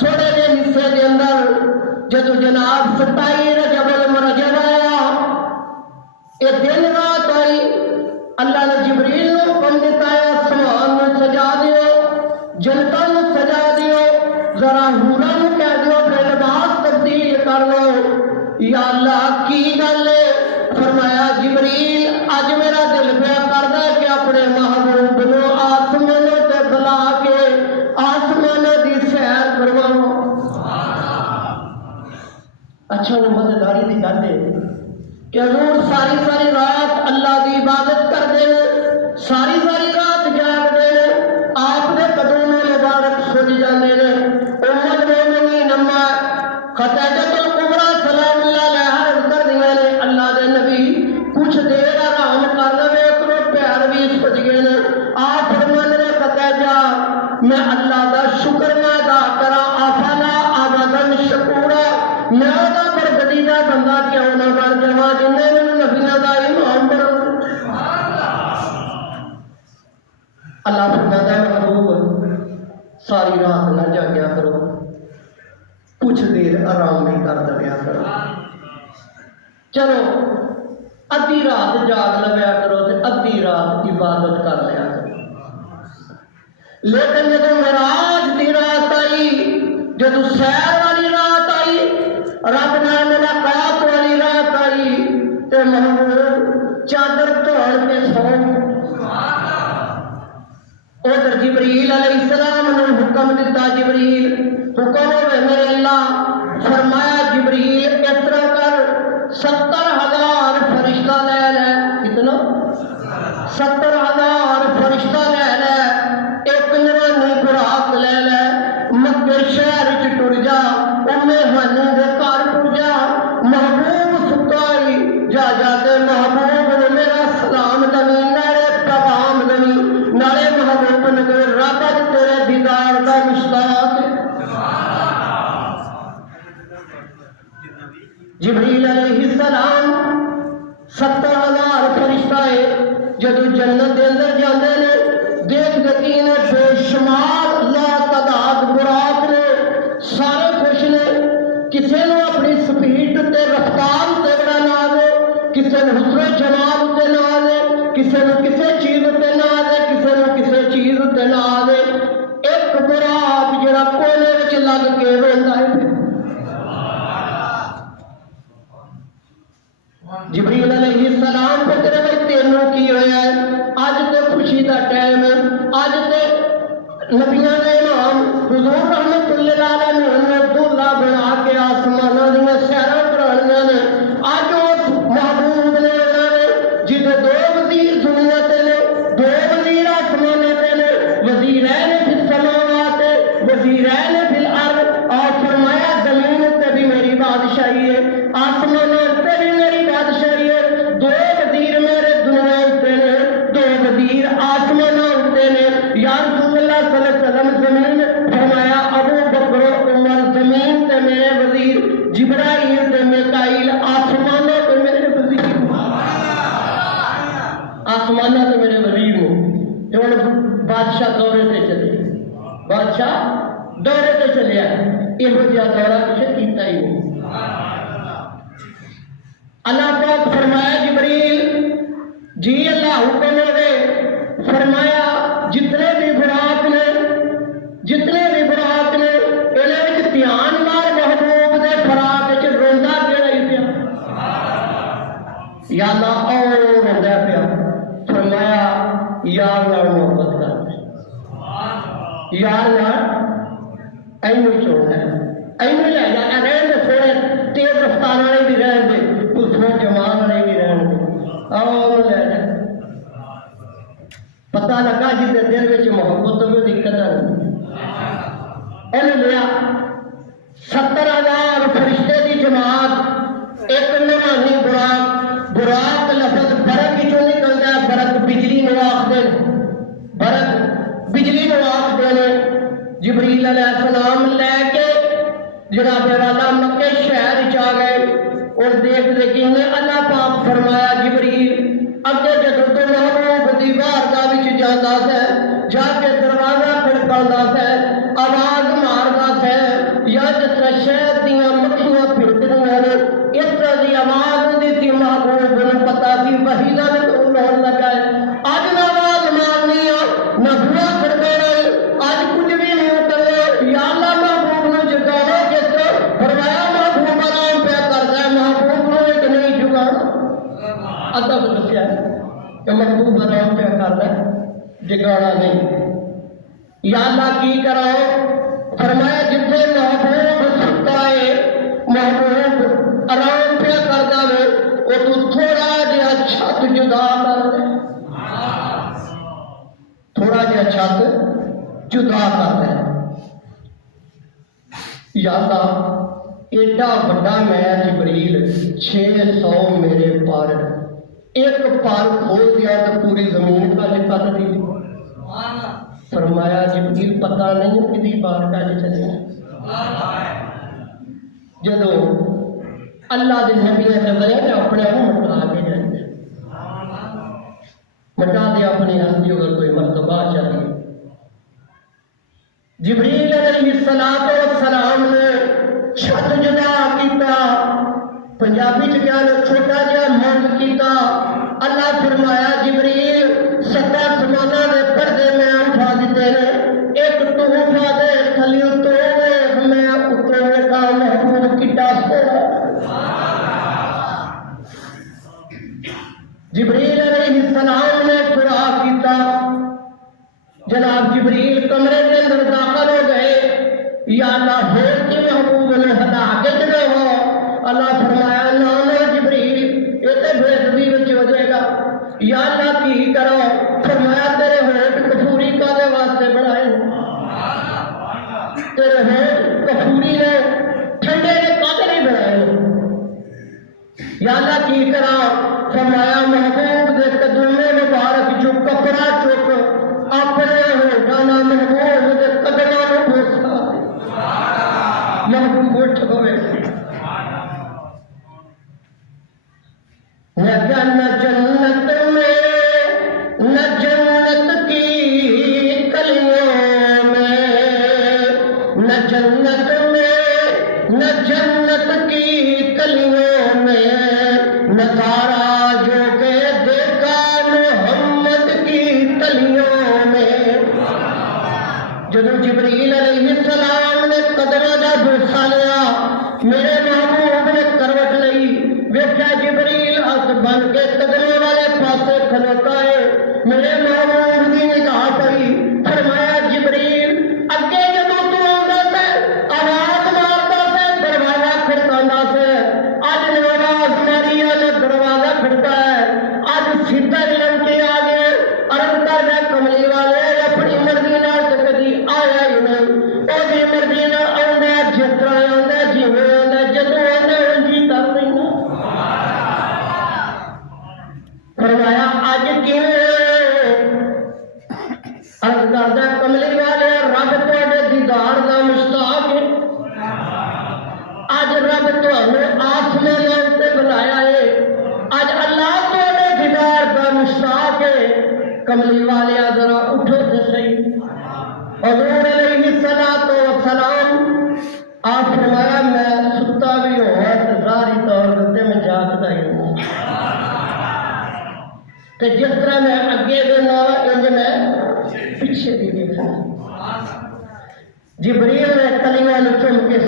تھوڑے جے حصے کے اندر جدو جناب 27 رجب المرجب آیا، یہ دن رات آئی، اللہ نے جبریل نے حکم دیتا ہے آسمان میں سجا دیو، جنتا میں سجا دیو، ذرا حورا میں کہہ دیو اپنے لباس تبدیل کر لو۔ یا اللہ کی گل ہے؟ فرمایا جبریل اج میرا دل پیا کردا ہے کہ اپنے محبوب نو آسمانوں تے بلا کے آسمانوں دی سیر کرواؤں۔ اچھا وہ مزیداری دی گل ہے کہ حضور ساری ساری رات اللہ دی عبادت کرتے ہیں، ساری ساری رات جاگتے ہیں، آپ نے قدموں مبارک سج جاندے نے۔ ام المومنین اما خدیجہ الکبریٰ سلام اللہ علیہا عرض کر دیا نے اللہ دے نبی کچھ دیر آرام کر لوے کرو، پیر بھی سج گئے نے۔ آپ فرمانے نے خدیجہ میں اللہ دا شکر نہ ادا کرا، افلا ابدا شکورا، میں دا برگزیدہ بندہ کیوں نہ بن جاواں جن نے مینوں نبیاں دا امام بنایا۔ اللہ فرماتا ہے محبوب ساری رات نہ جاگیا کرو، کچھ دیر آرام بھی کر دیا کرو، چلو ادھی رات جاگ لیا کرو تے ادھی رات عبادت کر لیا کرو۔ لیکن جدو معراج دی رات آئی، جدو سیر والی رات آئی، رب نال ملاقات والی رات آئی تے محبوب چادر توڑ کے سو۔ ادھر جبریل علیہ السلام نے حکم دیتا، جبریل حکم ہوئے میرے اللہ، فرمایا جبریل اس طرح کر 70,000 فرشتہ لے لے، کتنا 70,000 فرشتہ لے لے، ایک نورانی براق لے لے، مکے شہر چ ٹر جا، ام ہانی دے گھر ٹر جا، محبوب سکائی جا جا کے محبوب نے میرا سلام دمی، نالے پیغام دمی، نالے محبوب نے میرے رب اج تیرے دیدار دا مشتاق ہے۔ جبریل علیہ السلام 70,000 فرشتہ ہے جدو جنت دے اندر جاندے نے، دیکھ یقین بے شمار لا تعداد براق نے، سارے خوش نے، کسے نو اپنی سپیڈ تے رفتار تے بڑا ناز ہے، کسے نو حسن و جمال تے ناز ہے، کسے نو کسے چیز تے ناز ہے، کسے نو کسے چیز تے ناز ہے۔ ایک براق جڑا کونے وچ لگ کے روندا ہے۔ جبریل علیہ السلام کو تیرے بھائی تینوں کی ہویا ہے، اج تے خوشی دا ٹائم ہے، اج تے نبیاں دے امام حضور رحمت اللہ علیہ نے دولہا بنا کے آسماناں دیاں سیراں کرانیاں نے۔ اج اس محبوب نے انہاں نے جدے دو وزیر دنیا تے نے، دو وزیر آسمانے تے نے، وزیرین فی السماوات وزیرین فی الارض، اور فرمایا زمین تے بھی میری بادشاہی ہے، آسمانوں تے بھی میری بادشاہی ہے۔ دو وزیر میرے دنیا تے نے، دو وزیر آسمانوں تے نے۔ یا رسول اللہ صلی اللہ علیہ وسلم زمین، فرمایا ابو بکر عمر زمین تے میرے وزیر، جبرائیل تے میکائیل آسمانوں تے میرے وزیر، آسمانوں تے میرے وزیر ہوں۔ جو بادشاہ دورے تے چلے، بادشاہ دورے تے چلیا، یہ جہاں دورہ کچھ کیتا ہی نہیں۔ اللہ پاک فرمایا جبریل جی اللہ حکم دے، فرمایا جتنے بھی براق نے، جتنے بھی براق نے، انہاں وچ دھیان مار محبوب دے فراق وچ روندا کیڑا ہی پیا، یا اللہ او روندا پیا۔ فرمایا یار نال محبت کر، یار نال اینو چھوڑنا ہے، اینو لے جا، رہن دے تھوڑے تیز رفتار والے بھی رہن دے، حسن جمال والے بھی رہن دے، آؤ لے جا۔ پتہ لگا جس دے دل وچ محبت ہوئے دقت نہیں، اینو لیا 70,000 فرشتے دی جماعت، ایک نورانی براق، براق لفظ برق چوں نکلدا ہے، برق بجلی نو آکھدے نے، برق بجلی نو آکھدے نے۔ جبریل علیہ السلام لے کے جناب والا مکے شہر چ آ گئے، اور دیکھ دیکھیں اللہ پاک فرمایا جبریل اگے جدوں تو محبوب دی بارگاہ وچ جاندا ہے، جا کے دروازہ کھڑکاوندا ہے، آواز ماردا ہے، یا جس طرح شہد دیا مکھیاں پھرکدیاں نے اس طرح کی آواز ہوتی تھی محبوب نے پتا سی وہی کا نزول ہونے لگا ہے اج نہ آواز مارنی ہے نہ بوا کھڑکانا ہے اج کچھ بھی نہیں کرنا یا اللہ محبوب نے جگانا جس طرح فرمایا محبوب آرام پیا کرتا ہے محبوب نے ایک نہیں جگانا ادب دسیا ہے کہ محبوب آرام پیا کرتا ہے جگانا نہیں یا اللہ کی کرو فرمایا جتنے محبوب ستا ہے محبوب آرام پیا کرتا ہے وہ تو تھوڑا جہا چھت جدا کر دے تھوڑا جہا چھت جدا کر دے یا اللہ ایڈا بڑا میں جبریل 600 میرے پر ایک پر کھول دیا تو پوری زمین کا لکھا دی فرمایا جبریل پتہ نہیں کدی بار کا چلے جدو اللہ دے نبی نے فرمایا اپنے آپ مٹا کے جائیں مٹا دے اپنی ہستی اگر کوئی مرتبہ چاہیے جبریل علیہ السلام نے چھت جدا کیتا پنجابی چ کیا چھوٹا جہا منگ کیتا اللہ فرمایا جبریل 7 آسماناں دے پردے میں اٹھا دیتے نے ایک تو اٹھا دے تھلی تو میں اتنے کا محبوب کٹا سونا جبریل علیہ السلام نے پورا کیتا جناب جبریل کمرے کے اندر داخل ہو گئے یا اللہ ہور کے محبوب نے ہٹا کے چلے ہو اللہ فرمایا نہ جبریل یہ تو بےعزتی وچ ہو جائے گا یا اللہ کی کرو فرمایا تیرے ہونٹ کفوری کادے واسطے بنائے تیرے ہونٹ کفوری نے ٹھنڈے نے کادے نہیں بنائے یا اللہ کی کرا فرمایا محبوب دے قدم مبارک جو کپڑا چک اپنے ہوٹانا محبوب دے قدموں میں بوسا محبوب اٹھ ہوئے نہ جنت میں نہ جنت کی کلیوں میں نہ جنت میں نہ جنت کی کلیوں میں نظارہ جو کہ دیکھا محمد کی تلیوں میں جدو جبریل علیہ السلام نے قدموں کا بوسا لیا میرے محبوب نے کروٹ لئی ویکھیا جبریل ہاتھ بن کے قدموں والے پاسے کھلوتا ہے میرے محبوب کی نگاہ پئی فرمایا جبریل اگے جدو تو آندا تے آواز ماردا تے دروازہ کھڑکاندا سے اج آواز ماری نے دروازہ کھڑکا ہے اج سیدھا لم کے آ گئے عرض کر دے کملی والے اپنی مرضی نال تے کدی آیا ہی نہیں او دی مرضی نال آندا جس طرح آندا جویں آندا جدوں آندا انجی کر دینا فرمایا اج کیویں عرض کردہ کملی والے رب تواڈے دیدار دا مشتاق ہے اج رب تانوں آسماناں تے بلایا ہے اج اللہ تواڈے دیدار دا مشتاق ہے کملی والے ذرا اٹھو تے صحیح حضور علیہ السلام آپ فرمایا میں ستا بھی ہوا تے ظاہری طور تے میں جاگدا ہی ہوں کہ جس طرح میں اگے دینا انج میں پیچھے بھی دیکھنا جبریل نے کلیمہ چوم کے